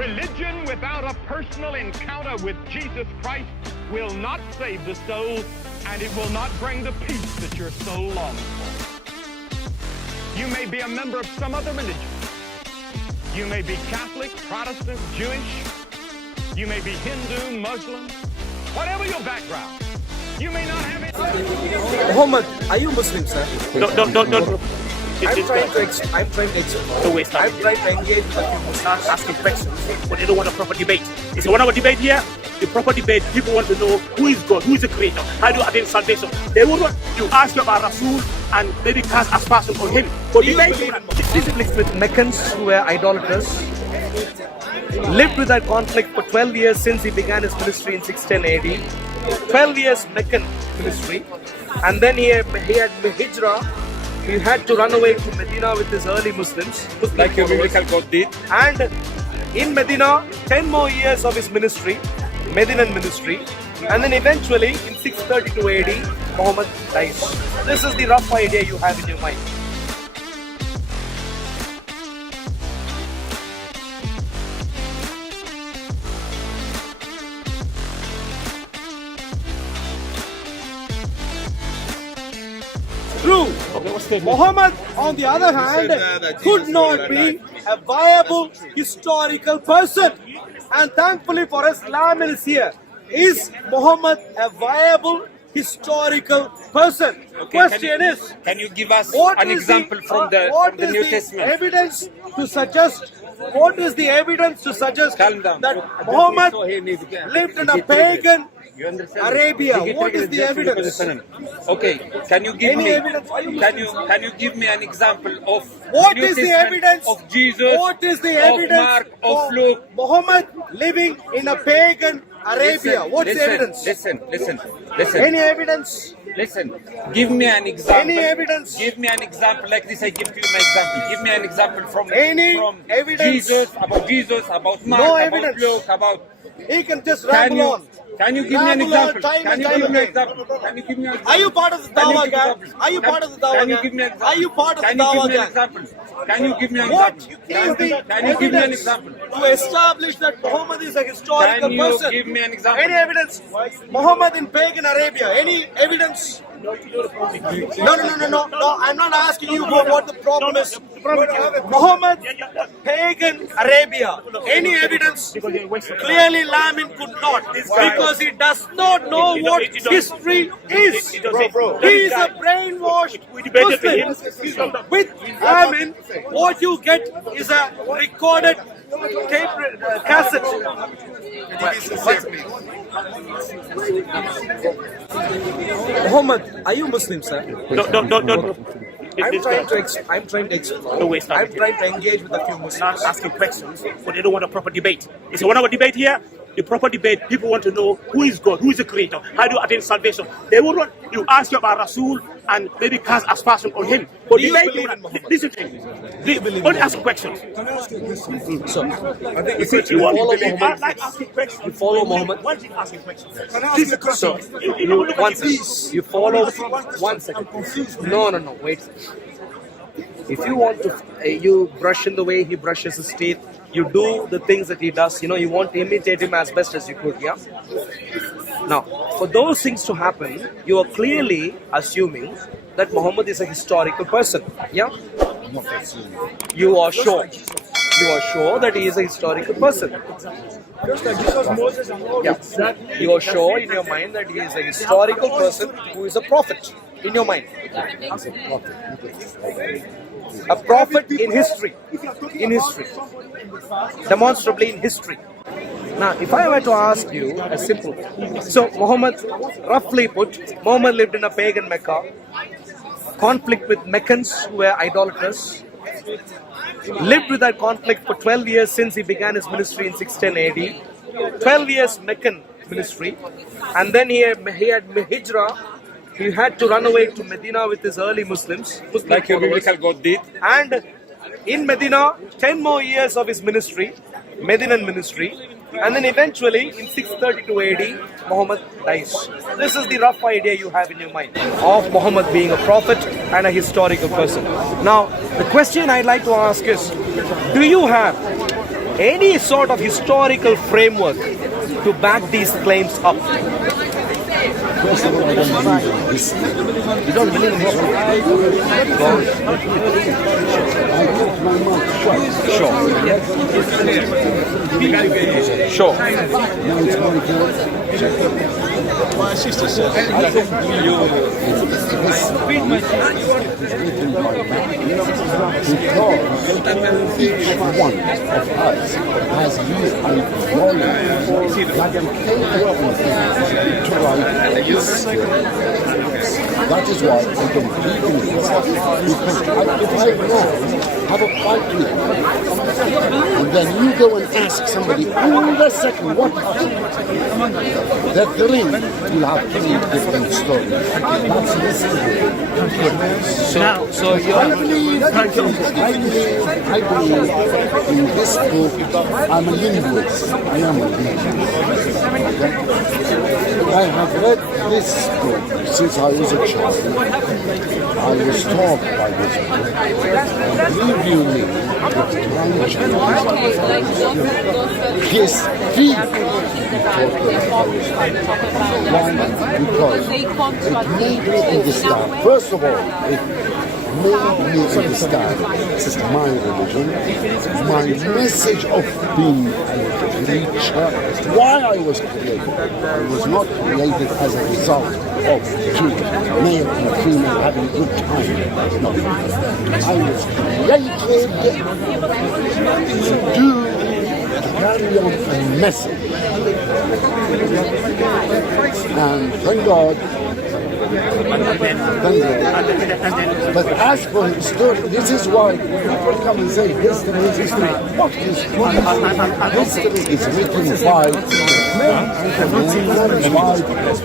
Religion without a personal encounter with Jesus Christ will not save the soul, and it will not bring the peace that your soul longs for. You may be a member of some other religion. You may be Catholic, Protestant, Jewish. You may be Hindu, Muslim. Whatever your background, you may not have it. Muhammad, are you Muslim, sir? Don't. I'm trying to engage with the people. Start asking questions, but they don't want a proper debate. It's a 1 hour debate here. The proper debate, people want to know who is God, who is the creator, how do you attain salvation. They will want you ask you about Rasul and maybe cast aspersion on him. But debate Conflict with Meccans who were idolaters. Lived with that conflict for 12 years since he began his ministry in 610 AD. 12 years Meccan ministry. And then he had Hijrah. He had to run away to Medina with his early Muslims. Like your biblical God did. And in Medina, 10 more years of his ministry, Medinan ministry. And then eventually, in 632 AD, Muhammad dies. This is the rough idea you have in your mind. True. Muhammad, on the other hand, could not be a viable historical person. And thankfully for us, Lamin is here. Is Muhammad a viable historical person? Question is, Can you give us what an is example from the New Testament? Evidence to suggest? What is the evidence to suggest Calm down. that Muhammad lived in a pagan Arabia? What is the evidence? Okay, can you give Any me? evidence? Can you give me an example of What New is the Testament evidence? of Jesus? What is the of evidence Mark, for of Luke? Muhammad living in a pagan Arabia? What's the evidence? Listen. Any evidence? Listen, give me an example. Any evidence? Give me an example like this. I give you my example. Give me an example from Evidence? Jesus, about Mark, No about evidence. Luke, about. He can just Can ramble you on. can you give me an Ramble on example? time Can and you time give me an again. example? Can you give me an example? Are you part of the Can you Dawa give me gang? an example? Are you part of the Dawa Can you gang? give me an example? Are you part of the Can you Dawa give me an gang? example? Can you give me an What example? is the Can you give me an evidence example? to establish that Muhammad is a historical Can you person? give me an example? Any evidence? Muhammad in pagan Arabia. Any evidence? No. I'm not asking you for what the problem is. Muhammad, pagan Arabia. Any evidence? Clearly, Lamin could not, because he does not know what history is. He is a brainwashed Muslim. With Lamin, what you get is a recorded tape cassette. Muhammad, are you Muslim, sir? Don't. I'm trying to explore. I'm trying to engage with a few Muslims. Start asking questions, but they don't want a proper debate. It's a 1 hour debate here. The proper debate, people want to know who is God, who is the creator, how do you attain salvation. They will want you ask you about Rasul and maybe cast aspersion on him. But Do you debate, believe in Muhammad? listen to me. Only ask questions. So, You want follow to believe, Muhammad? like asking questions. You follow Muhammad? Why keep asking questions? So, one second. You follow. 1 second. No. Wait. If you want to, you brush in the way he brushes his teeth. You do the things that he does. You want to imitate him as best as you could. Yeah. Now, for those things to happen, you are clearly assuming that Muhammad is a historical person. Yeah. You are sure. You are sure that he is a historical person. Yeah. You are sure in your mind that he is a historical person who is a prophet. In your mind. A prophet in history. In history. Demonstrably in history. Now, if I were to ask you a simple, so Muhammad, roughly put, Muhammad lived in a pagan Mecca, conflict with Meccans who were idolaters, lived with that conflict for 12 years since he began his ministry in 610 AD, 12 years Meccan ministry, and then he had Hijrah. He had to run away to Medina with his early Muslims. Like your biblical God did. And in Medina, 10 more years of his ministry, Medinan ministry. And then eventually, in 632 AD, Muhammad dies. This is the rough idea you have in your mind of Muhammad being a prophet and a historical person. Now, the question I'd like to ask is, do you have any sort of historical framework to back these claims up? First of all, I don't believe in this. You don't believe in history? I keep my mouth shut. Sure. Sure. Now it's my turn. My sister says, I think you feed my written by man because each one of us has used a volume that can take to write history. That is why I don't believe in this. Because if I have a fight with you, and then you go and ask somebody in the second what happened, that three will have three different stories. That's history. So you I believe in this book. I'm a linguist. I am a linguist. I have read this book since I was a child. I was taught by this book. And believe you me, the his feet taught me. Why? Because it made me understand. First of all, it made me understand my religion, my message of being a creature, why I was created. I was not created as a result of two male and female having a good time. No. I was created to carry on a message. And thank God. But as for history, this is why people come and say history is history. What is history? Is written by men and by the victors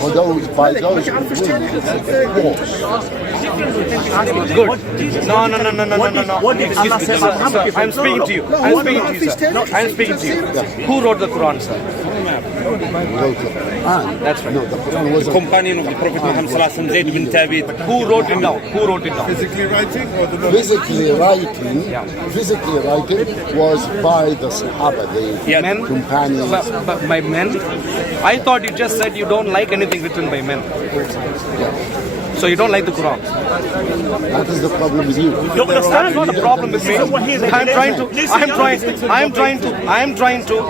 for those by those who win wars. Good. No. Excuse me, sir. I'm speaking to you. I'm speaking to you. Who wrote the Quran, sir? That's right. No, the Quran was The companion of the Prophet Muhammad Sallallahu Alaihi Wasallam, Zayd bin Thabit. Who wrote it down? Who wrote it down? physically writing was by the Sahaba, the Men? companions. But by men? I thought you just said you don't like anything written by men. So you don't like the Quran. That is the problem with you. That's not a problem with me. I'm trying to.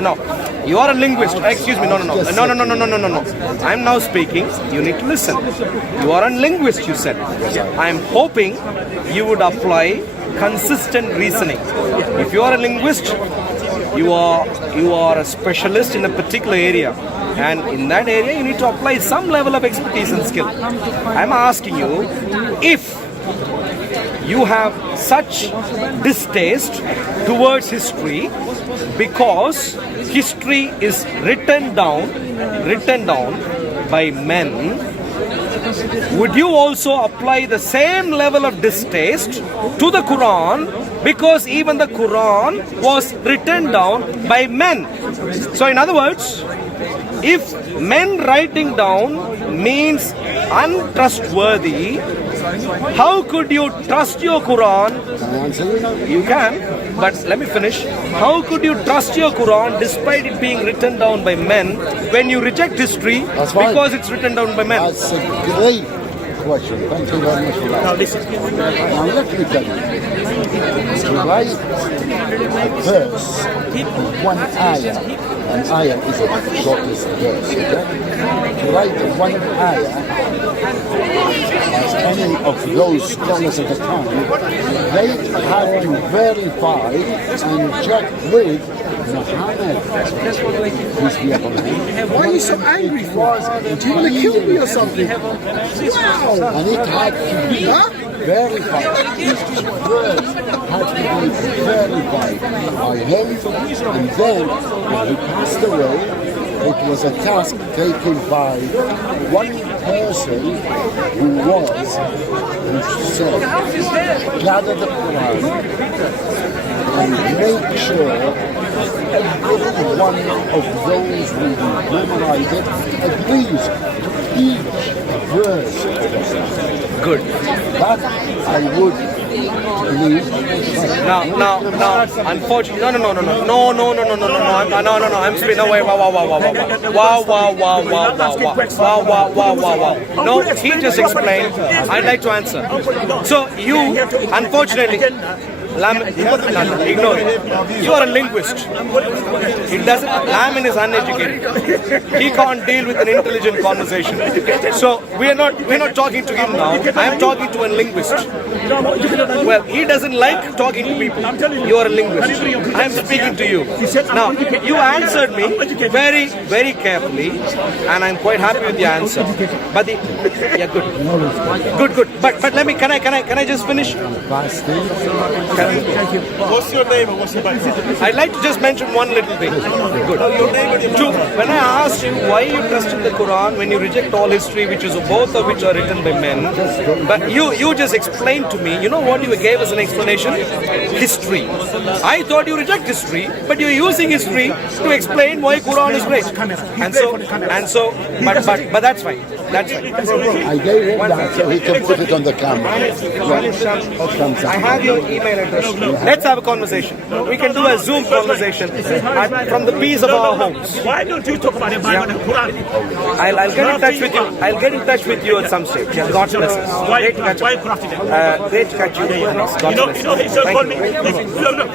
No. You are a linguist. Excuse me. No. I'm now speaking. You need to listen. You are a linguist, you said. I'm hoping you would apply consistent reasoning. If you are a linguist, you are a specialist in a particular area. And in that area, you need to apply some level of expertise and skill. I'm asking you, if you have such distaste towards history because history is written down by men, would you also apply the same level of distaste to the Quran because even the Quran was written down by men? So in other words, if men writing down means untrustworthy, how could you trust your Quran? Can I answer you now? You can, but let me finish. How could you trust your Quran despite it being written down by men when you reject history because it's written down by men? That's a great question. Thank you very much for that. Now let me tell you, to write a verse, one ayah, an ayah is the shortest verse, okay? To write one ayah, as any of those scholars at the time, they had to verify and check with Muhammad. Peace be upon him. Why are you so angry for? Do you want to kill me or something? Wow! And it had to be verified. Each word had to be verified by him. And then, when he passed away, it was a task taken by one person who said, gather the Quran and make sure every one of those who memorize it agrees to each verse of it. Good. But I would leave. Now, unfortunately, no, I'm speaking. No, wait, wow. No, he just explained. I'd like to answer. So you, unfortunately, ignore it. You are a linguist. It doesn't. Lamin is uneducated. He can't deal with an intelligent conversation. So we're not talking to him now. I am talking to a linguist. Well, he doesn't like talking to people. You are a linguist. I am speaking to you. Now, you answered me very, very carefully, and I'm quite happy with the answer. But good. But let me. Can I just finish? What's your name and what's your background? I'd like to just mention one little thing. Good. When I asked you why you trusted the Quran when you reject all history, both of which are written by men, but you just explained to me. You know what you gave as an explanation? History. I thought you reject history, but you're using history to explain why Quran is great. But that's fine. That's fine. I gave him that so he can put it on the camera. I have your email address. Let's have a conversation. We can do a Zoom conversation from the peace of our homes. Why don't you talk about the Bible and Quran? I'll get in touch with you. I'll get in touch with you at some stage. God bless us. Why crafted it? Great to catch you. God bless you. He said, call me. Look.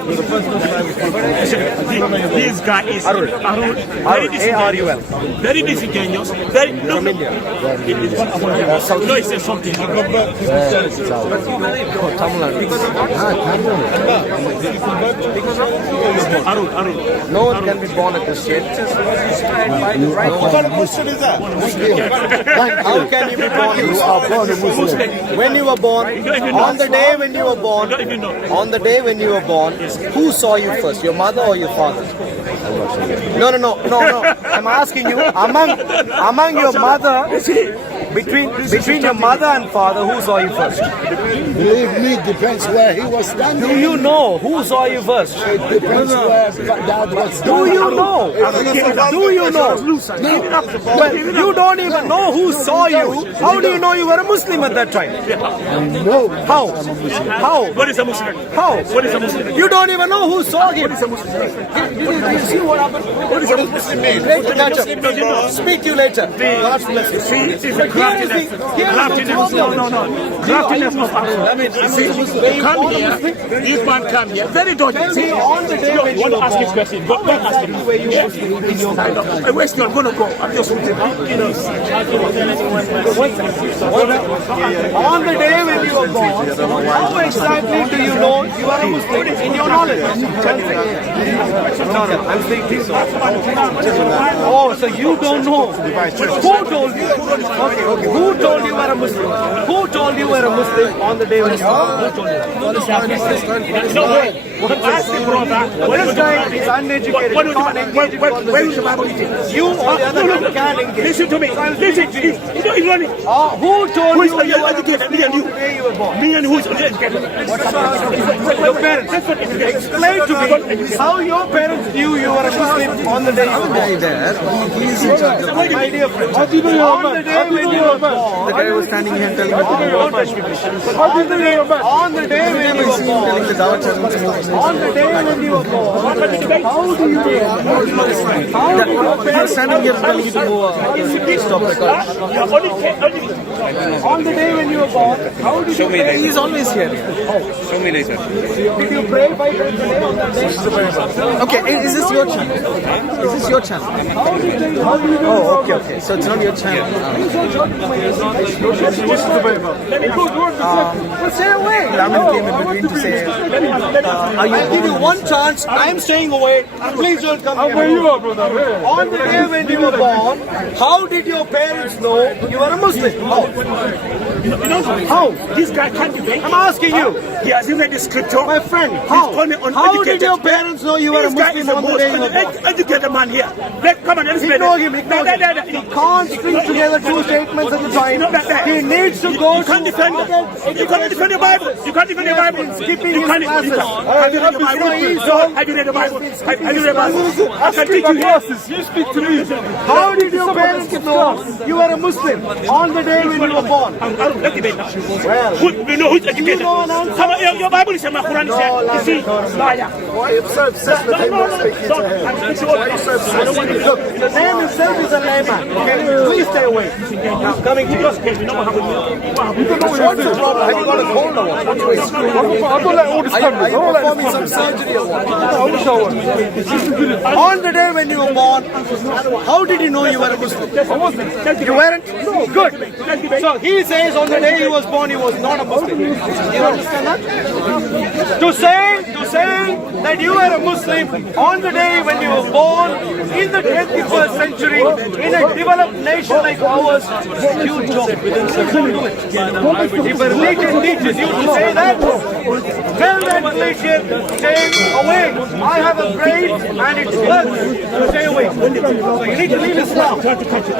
This guy is Arul. Very A-R-U-L. Very disingenuous. Very From India. No, he said something. Tamil Nadu. Arul. No one can be born a Christian. What kind of Muslim is that? How can you be born a You are born a Muslim. When you were born, on the day when you were born, who saw you first, your mother or your father? No. I'm asking you, among your mother, between your mother and father, who saw you first? Believe me, depends where he was standing. Do you know who saw you first? It depends where dad was Do standing. you know? Do you know? Well, you don't even know who saw you. How do you know you were a Muslim at that time? No. How? What is a Muslim? How? What is a Muslim? You don't even know who saw him. Did you see what happened? What does Muslim mean? Later, catch up. Speak to you later. God bless you. It's a craftiness. No. Craftiness of Arul. Come here. This man come here. Very dodgy. See, on the day when you want to were ask his born, question. Go ask him. where you were in your I wish I'm going to go. I'm just On the day when you were born, how exactly do you know you are a Muslim in your knowledge? No, I'm thinking so. Oh, so you don't know. Who told you? Okay. Who told you were a Muslim? Who told you were a Muslim on the day when you were born? Who told you? ask the brother. This guy is uneducated. Where is the Bible eating? You, on the other hand, can engage. Listen to me. Listen. He's running. Who told Who is you you were a educated? Muslim on the day you were born? Me and who is educated? Your parents. Explain to me how your parents knew you were a Muslim on the day you were born. My dear friend, on the day when you were born, The guy was standing here telling me. on the day when you were born, Telling the Dawah channel. on the day when you were born, how do you know? He was standing here telling you to move. Stop recording. On the day when you were born, how did you pray? He is always here. Show me later. Did you pray 5 times a day on that day? Okay, is this your channel? Is this your channel? Oh, okay. So it's not your channel. Stay away. Lamin came in between to say, I'll give you one chance. I'm staying away. Please don't come here. Where you are, brother? On the day when you were born, how did your parents know you were a Muslim? How? This guy can't debate. I'm asking you. He has even read the scripture. My friend, how did your parents know you were a This guy is Muslim the on the day you were most born? educated man here. Come on, let's Ignore him. You can't string together two statements at a time. He needs to go. You can't defend it. You can't defend the Bible. You can't defend the Bible. Skipping You his can't. classes. Have you read the Bible? Have you read the Bible? Have you read the Bible? I can teach you here. you speak to me? How did your parents know you were a Muslim on the day when you were born? Let's debate now. Well, You know who's educated? know an answer? Come on, your Bible is in my Quran. You see, liar. Why are you so obsessed with him not speaking to him? Why are you so obsessed? Look, the name itself is a layman. Okay, please stay away. Now, coming to you. What's the problem? Have you got a cold or what? Are you performing some surgery or what? On the day when you were born, how did you know you were a Muslim? You weren't? No. Good. So he says on the day he was born, he was not a Muslim. You understand that? To say that you were a Muslim on the day when you were born in the 21st century in a developed nation like ours, you don't do it. If a religion teaches you to say that, tell that religion, stay away. I have a brain and it works. Stay away. So you need to leave Islam.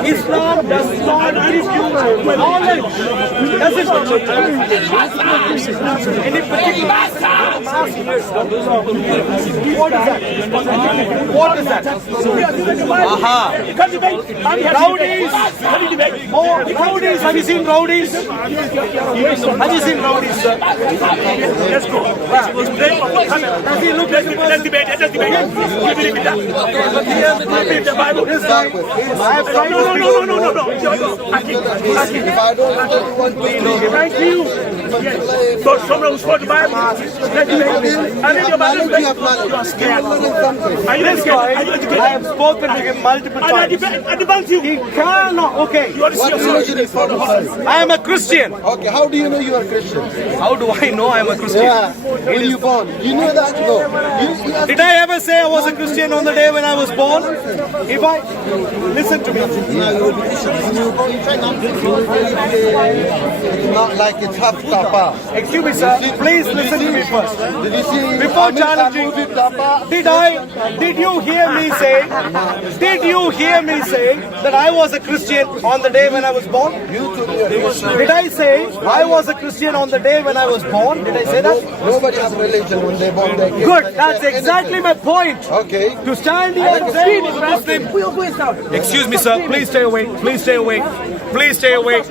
Islam does not give you knowledge. Does it? Any particular what is that? What is that? Aha. Rowdies. Oh, rowdies. Have you seen rowdies? Have you seen rowdies, sir? Let's go. Does he look like a person? Let's debate. Give me the Bible. This guy, I have tried to speak. No. If I don't want to Thank you. So someone who's got the Bible. Let's debate. I need your Bible. You are scared. Are you This guy, educated? I have spoken to him multiple I times. debate you. He cannot. Okay. You are what religion is part of us? I am a Christian. Okay, how do you know you are Christian? How do I know I am a Christian? Yeah, when you born. You know that? No. You Did I ever say I was a Christian on the day when I was born? If I listen to me, not like it's half tapa. excuse me, sir. Please listen to me first. Did you see Before Amir challenging, Khan movie Tapa? did you hear me say that I was a Christian on the day when I was born? You to be a Christian. Did I say I was a Christian on the day when I was born? Did I say that? Nobody has religion when they born their kids. Good. That's exactly my point. Okay. To stand here and say he was Muslim. Excuse me, sir. Please stay away. Please stay away. Please stay away.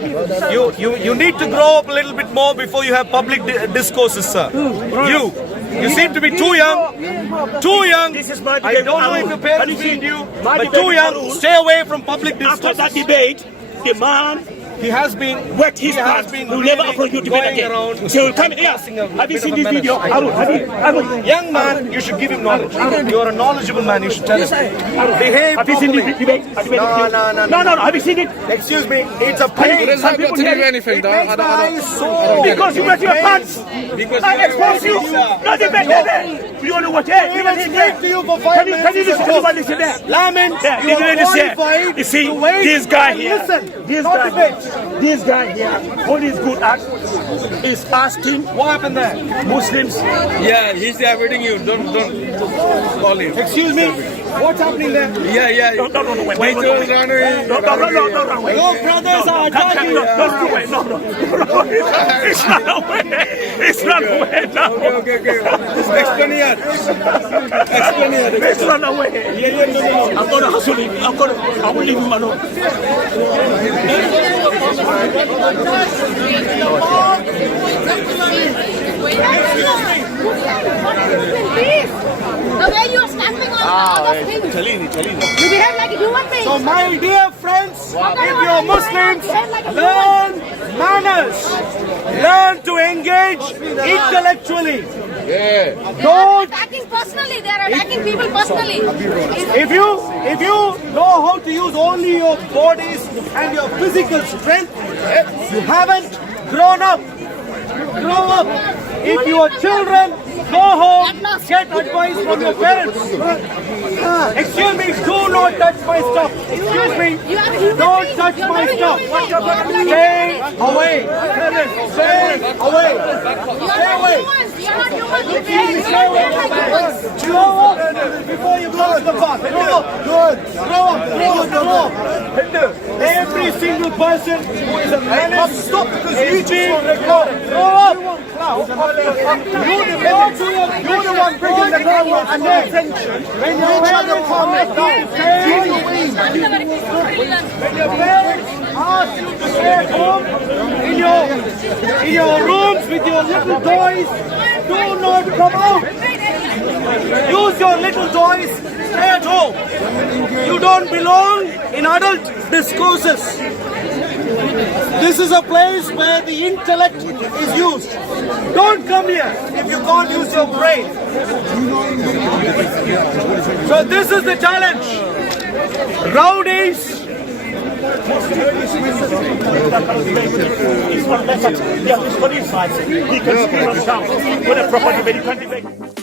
You need to grow up a little bit more before you have public discourses, sir. You seem to be too young. Too young. This is my I don't know if your parents feed you, but too young. Stay away from public After that discourses. debate, the man He has been wet his he has pants. been He will never really approach you to debate going again. around So he'll come here. causing a Have you bit seen of a this video? menace. Arul. Young man, you should give him knowledge. You're a knowledgeable man. You should tell him. Behave Have you seen properly. this debate? No. Have you seen it? Excuse me. It's a pain. It doesn't have Some to people do get- anything, It though. makes I don't- my I eyes so. Because you wet your pants. Because I expose you. No debate there. You only watch it. Even speak to you for 5 Can you minutes. listen to what listen there? Lamin, Yeah, you you are didn't say. qualified You see, to wait this guy and here, listen. this Not guy, debate. this guy here, what he's good at is asking What happened there? Muslims. Yeah, he's there waiting you. Don't call him. Excuse me. What's happening there? Yeah. Don't run away. Wait till run away. Don't run away. Your brothers are attacking. Don't run away. No. It's not away. It's not away now. Okay. Explain here. Let's run away. I'm gonna hustle him. I will leave him alone. Please. The way you are stamping on other things. You behave like a human being. So my dear friends, if you're Muslims, learn manners. Learn to engage intellectually. They are attacking personally. They are attacking people personally. If you know how to use only your bodies and your physical strength, you haven't grown up. Grow up. If you are children, go home, get advice from your parents. Excuse me, do not touch my stuff. Excuse me, don't touch my stuff. Stay away. Stay away. Stay away. You are not humans. You behave like humans. Grow up before you blow the path. Grow up. Good. Grow up. Every single person who is a menace is being recorded. Grow up. now. You're the one bringing the government and their attention. When your parents ask you to stay at home in your rooms with your little toys, do not come out. Use your little toys, stay at home. You don't belong in adult discourses. This is a place where the intellect is used. Don't come here if you can't use your brain. So this is the challenge. Rowdies. He's on the left side. Yeah, he's on his side. He can scream and shout. When a proper debate, you can debate.